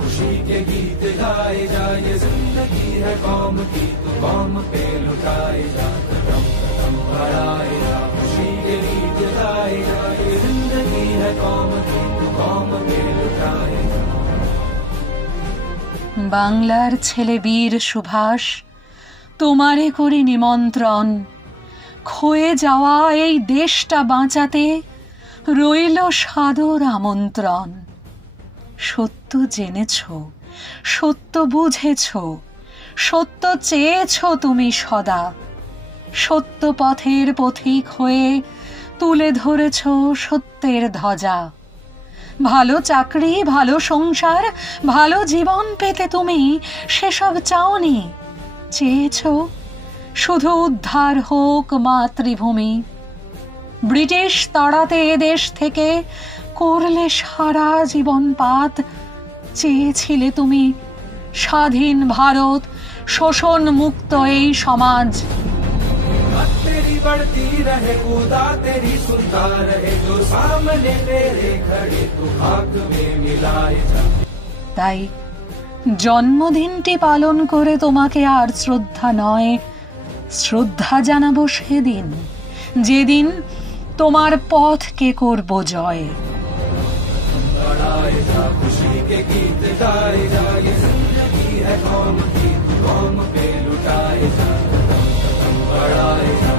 खुशी के गीत गाए जा, ये जिंदगी है कौम की, तो कौम पे लुटाए जा। कदम कदम बढ़ाए जा, खुशी के गीत गाए जा, ये जिंदगी है कौम की, तो कौम पे लुटाए जा। বাংলার ছেলে বীর সুভাষ, তোমারে করি নিমন্ত্রণ। ক্ষয়ে যাওয়া এই দেশটা বাঁচাতে রইল সাদর আমন্ত্রণ। সত্য জেনেছ, সত্য বুঝেছ, সত্য চেয়েছ তুমি সদা। সত্য পথের পথিক হয়ে তুলে ধরেছ সত্যের ধ্বজা। ভালো চাকরি, ভালো সংসার, ভালো জীবন পেতে তুমি সেসব চাওনি। চেয়েছ শুধু উদ্ধার হোক মাতৃভূমি। ব্রিটিশ তাড়াতে এদেশ থেকে করলে সারা জীবন পাত। চেয়েছিলে তুমি স্বাধীন ভারত, শোষণ মুক্ত এই সমাজ। तेरी बढ़ती रहे खुदा तेरी सुनता रहे, जो सामने तेरे खड़े तो खाक में मिलाए जा। তাই জন্মদিনটি পালন করে তোমাকে আর শ্রদ্ধা নয়, শ্রদ্ধা জানাবো সেদিন যেদিন তোমার পথকে করব জয়। बढ़ाए जा, खुशी के गीत गाए जा, ये जिंदगी है कौम की, तो कौम पे लुटाए जा। कदम कदम बढ़ाए जा,